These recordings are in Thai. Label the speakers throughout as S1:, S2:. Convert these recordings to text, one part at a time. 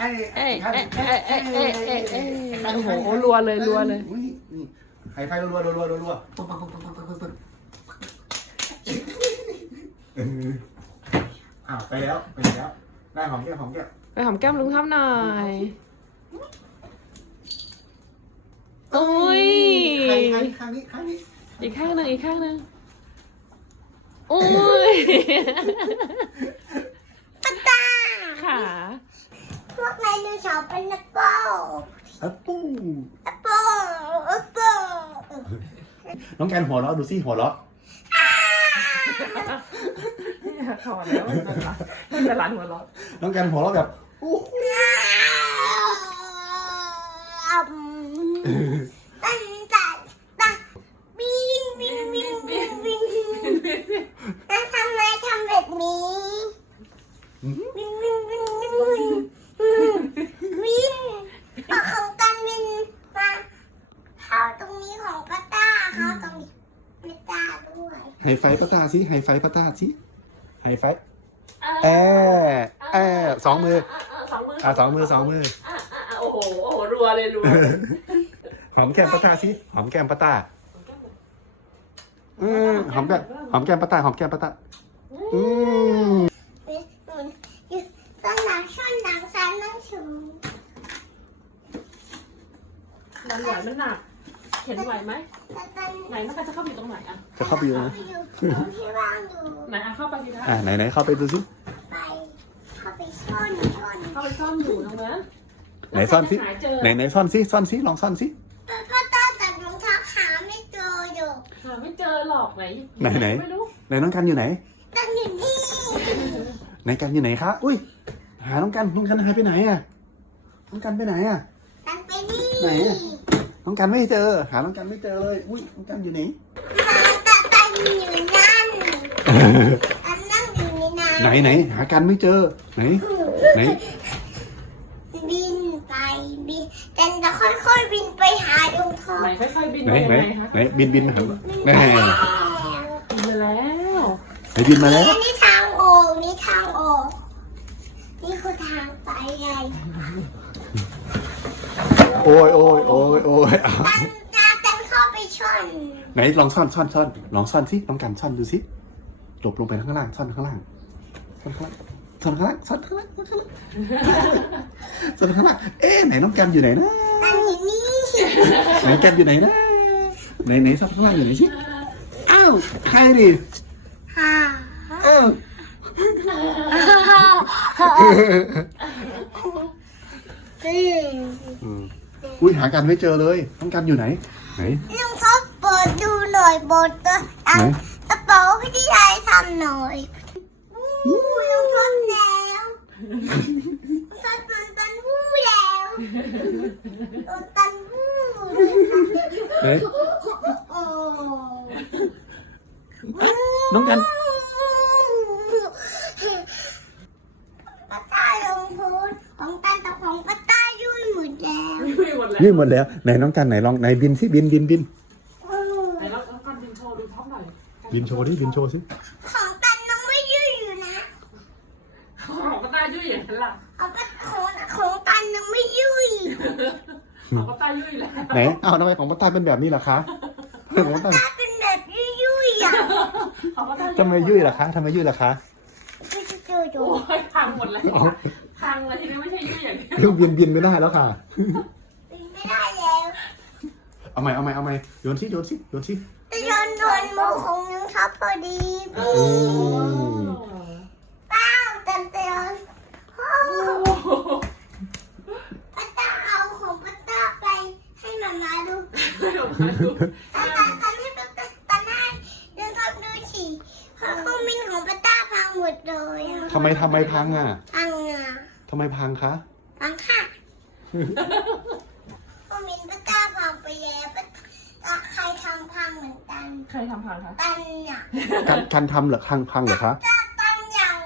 S1: เอ้ย
S2: เอ้ยเอ้ยเอ้ยเอ้ยเอ้ยเอ้ยเอ้ยโอ้โหรัวเลยรัวเลย
S1: อุ้นี่นี่ไฟรัวรัวรัวรัวรัวปึ๊บปึ๊บปึ๊บปึ๊บปึ๊บปึ๊บอ้าวไปแล้วไปแล้วได้หอมแก้มหอมแก้ม
S2: ไปหอมแก้มลุงทับหน่อยโอ้ย
S1: ข้างนี้ข้างนี้
S2: อีกข้างหนึ่งอีกข้างหนึ่งโอ้ย
S3: พวกไดโนเสาร์เป็นแอปเปิ้ล
S1: แอปปู
S3: แอปเปิ้ลแอปเปิ้ล
S1: น้องแกนหัวเราะดูสิหัวเราะ
S2: ถอดแล้วมันจะหลานหัวเราะ
S1: น้องแกนหัวเราะแบบโอ้โห
S3: ตั้งแต่ตั้งบินบินบินบินบินแล้วทำไมทำแบบนี้บินบินบินบินบินบินเอาของกันบินมาเข้าตรงนี้ของป้าต้าเข้าตรงนี้ป้าต้าด้วย
S1: ไฮไฟป้าตาสิไฮไฟป้าตาสิไฮไฟแอร์แอร์สองมือ
S2: สองมือ
S1: อะสองมือสองมือ
S2: อะอะอะโอ้โหโอ้โหรัวเลยรัว
S1: หอมแก้มป้าตาสิหอมแก้มป้าตาอืมหอมแก้มหอมแก้มป้าตาหอมแก้มป้าตาอืม
S3: อยู่ตอนหลังช่อนหลังซ้ายนั่งชู
S2: มันไหวมันหนักเห็นไหวไหม
S3: แต่ตอน
S2: ไหนมันจะเข้าไปอยู่ตรงไหนอะ
S1: จะเข้าไปอยู่นะ
S3: อยู่ตรงที่ว่างอยู่
S2: ไหนอะเข้าไปสิคะ
S1: อ่าไหนไหนเข้าไปดูสิ
S3: ไปเข้าไปซ่อนซ่อน
S2: เข้าไปซ่อนอยู่ตรงนั้น
S1: ไหนซ่อนสิ
S2: หาเจอ
S1: ไหนไหนซ่อนสิซ่อนสิลองซ่อนสิ
S3: แต่พ่อตาจับรองเท้าหาไม่เจออยู่
S2: หาไม่เจอหรอกไหน
S1: ไหนไหน
S2: ไม่รู้
S1: ไหนน้องกันอยู่ไหน
S3: ตั้งอยู่นี่
S1: ไหนกันอยู่ไหนคะอุ้ยหาน้องกันน้องกันหายไปไหนอะน้องกันไปไหนอะ
S3: ตั้งไปนี่
S1: ไหนอะ น้องกันไม่เจอ หาน้องกันไม่เจอเลย อุ้ยน้องกันอยู่ไหน
S3: มาตาตาอยู่นั่นอันนั่งอยู่ในน้
S1: ไหนไหนหากันไม่เจอ ไหนไหนำ
S3: บินไปบินแต่จะค่อยๆบินไปหารองเท้า
S2: ไหนค่อยๆบิน
S1: ไหน
S2: ไป
S1: ไหน
S2: ยังไงคะ
S1: ไหนบินบินมาหาแน่
S2: บินมาแล้ว
S1: ไหนบินมาแล้ว
S3: นี่ทางออกนี่ทางออกนี่คือทางไปไง
S1: โอ้ยโอ้ยโอ้ยโอ้ยอ้าว
S3: ตั้งตาตั้งเข้าไปชน
S1: ไหนลองซ่อนซ่อนซ่อนลองซ่อนสิน้องกันซ่อนดูสิหลบลงไปข้างล่างซ่อนข้างล่างซ่อนข้างล่างซ่อนข้างล่างซ่อนข้างล่างซ่อนข้างล่างซ่อนข้างล่างเอ๊ะไหนน้องกันอยู่ไหนนะ
S3: ตั้งอยู่นี่
S1: ไหนกันอยู่ไหนนะไหนไหนซ่อนข้างล่างอยู่ไหนสิอ้าวใครดิ
S3: ฮ่า
S1: อ้าว
S3: อืม
S1: อืม อุ้ยหากันไม่เจอเลยน้องกันอยู่ไหน ไหน
S3: ลุงเขาเปิดดูหน่อยบทตัวอั
S1: ไหน
S3: นกระเป๋าที่ยายทำหน่อยอู้ลุงทำแล้วตอนตอนตอนวู้แล้วตอนตอนวู้
S1: ไหน
S3: โอ้
S1: น้องกัน
S3: ป้าต้าลงโพสของตันแต่ของป้าต้ายุ่ยหมดแล้ว
S2: ไม่หมดแล้ว
S1: นี่หมดแล้วไหนน้องกันไหนลองไหนบินสิบินบินบิน
S2: ไหนแล้วแล้วกันบินโชว์ดูท็อปหน่อย
S1: บินโชว์ดิบินโชว์สิ
S3: ของตันน้องไม่ยุ่ยอยู่นะ
S2: ของก็ได้ยุ่ยอย่างนั้นล่ะ
S3: เอาไปของของตันน้องไม่ยุ่ย
S2: ของก็ได้ยุ่ยแล้ว
S1: ไหนอ้าวทำไมของป้าตายเป็นแบบนี้ล่ะคะของป้าตาย
S3: ตาเป็นแบบยุ่ยๆอะ
S2: ของก็ได้
S1: ทำไมยุ่ยล่ะคะทำไมยุ่ยล่ะคะ
S3: ไม่จะเจอดู
S2: โอ้ยพังหมดแล้วพังเลยทีนี้ไม่ใช่ยุ่ยอย่างนี้
S1: เรื่องบินบินไม่ได้แล้วค่ะ
S3: ไม่ได้แล้ว
S1: เอาใหม่เอาใหม่เอาใหม่โยนสิโยนสิโยนสิ
S3: แต่โดนโดนโมของน้องทับพอดี
S2: โอ้
S3: เป้าเต็มเต็มโอ้
S2: โห
S3: ป้าตาเอาของป้าตาไปให้มามาดู
S2: เดี๋ยวมาดู
S3: ตาตาตาให้ป้าตาตาให้เดินทับดูสิเพราะเครื่องบินของป้าตาพังหมดเลยอะ
S1: ทำไมทำไมพังอะ
S3: พังอะ
S1: ทำไมพังคะ
S3: พังค่ะเครื่องบินป้า ตาพังไปแล้วป้าตาใครทำพังเหมือนกัน
S2: ใครทำพังคะ
S3: ตันเนี่ย
S1: กันกันทำเหรอพังพังเหรอคะ
S3: ตาตันยัง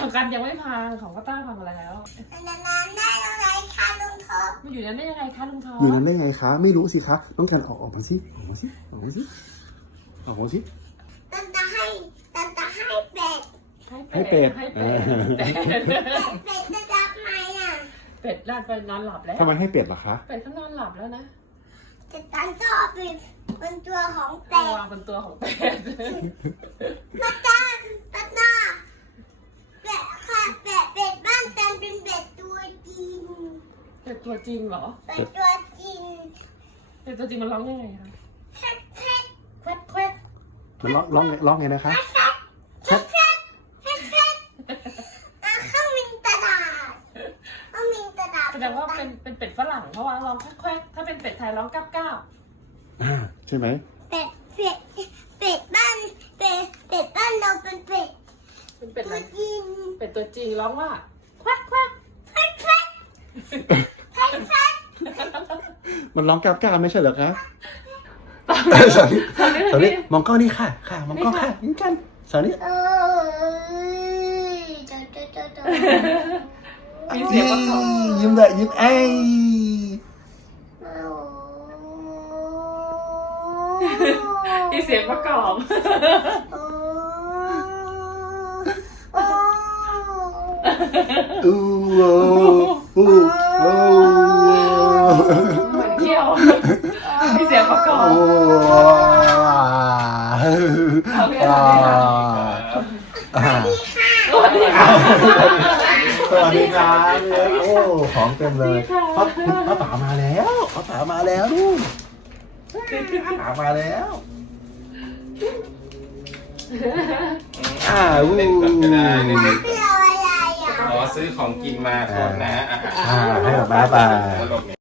S2: ของกันยังไม่พังของก็ต้าพังแล้ว
S3: นานๆได้อะไรคะลุงทบ
S2: มันอยู่นั้นได้ยังไงคะลุงทอ
S1: อยู่นั้นได้ไงคะ ไม่รู้สิคะน้องกันออกออกมาสิออกมาสิออกมาสิออกมาสิ
S3: ตันจะให้ตันจะให้เป็ด
S1: ให้เป็ด
S2: ให้
S1: เอ
S2: เป็ด
S1: อ
S3: เป็ดเป็ดจะจับไหมอะ
S2: เป็ดลาดไปนอนหลับแล้ว
S1: ทำไมให้เป็ดล่ะคะ
S2: เป็ดเขานอนหลับแล้วนะ
S3: แต่ตันชอบเป็นเป็นตัวของ
S2: เอา
S3: เป็ด
S2: วางบนตัวของเป็ด
S3: มาตาตาตาเป็ดค่ะเป็ดเป็ดบ้านตันเป็นเป็ดตัวจริง
S2: เป็ดตัวจริงเหรอ
S3: เป็ดตัวจริง
S2: เป็ดตัวจริงมันร้องยังไงคะ
S3: แคร็กแคร็ก
S2: แควกแควก
S1: มันร้องร้องร้องไงนะคะ
S3: แคร็กแคร็กแคร็กแคร็กอะเข้ามินตลาดเข้ามินตลาด
S2: แสดงว่า เป็นเป็นเป็ดฝรั่งเพราะว่าร้องแควกแควกถ้าเป็นเป็ดไทยร้องก้าวก้าว
S1: อ่าใช่ไหม
S3: เป็ดเป็ดเป็ดบ้านเป็ดเป็ดบ้านเราเป็นเป็ด
S2: เป็นเป็ด
S3: ตั
S2: อะไร
S3: วจริง
S2: เป็ดตัวจริงร้องว่าแควกแควก
S3: แคร็กแคร็กแคร็กแคร็ก
S1: มันร้องก้าวก้าวไม่ใช่เหรอคะสาวนี้สาวนี้มองกล้องนี่ค่ะ ค่ะ มองกล้องค่ะยิ้มกันสาวนี้
S3: เอ้ยเจ้าเจ้าเจ้าเจ้า
S2: มีเสียงประกอบ
S1: ยิ้มเลยยิ้มเอ้ย
S2: มีเสียงประกอบ
S1: อู้โอ้อู้โอ้
S2: เหมือนเที่ยวมีเสียงประกอบ
S1: โอ้อ่า
S2: สวัสดีค่ะ
S1: ส วัสดีครับโอ้ของเต็มเลยป้าป้าป๋ามาแล้วป้าป๋ามาแล้วนู่นป้าป๋ามาแล้วอ่าวู้
S4: เล่นก่อนก็ได้เล่น
S3: มันคืออะไรอะ
S4: อ๋อซื้อของกินมาโทษนะอะ
S1: อ่าให้ป้าป๋า
S4: ตลกเนี่ย